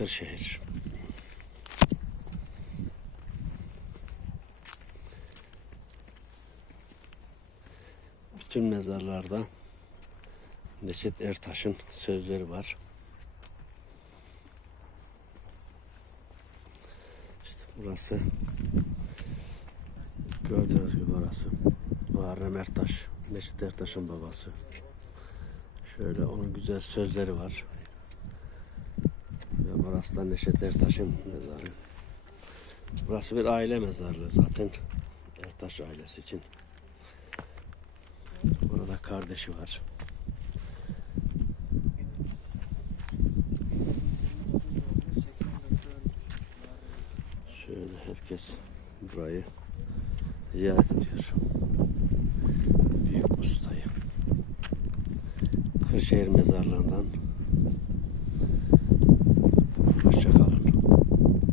Kırşehir. Bütün mezarlarda Neşet Ertaş'ın sözleri var. İşte burası gördüğünüz gibi orası Muharrem Ertaş, Neşet Ertaş'ın babası. Şöyle onun güzel sözleri var. Da Neşet Ertaş'ın mezarı. Burası bir aile mezarlığı zaten. Ertaş ailesi için. Burada kardeşi var. Şöyle herkes burayı ziyaret ediyor. Büyük ustayı. Kırşehir mezarlığından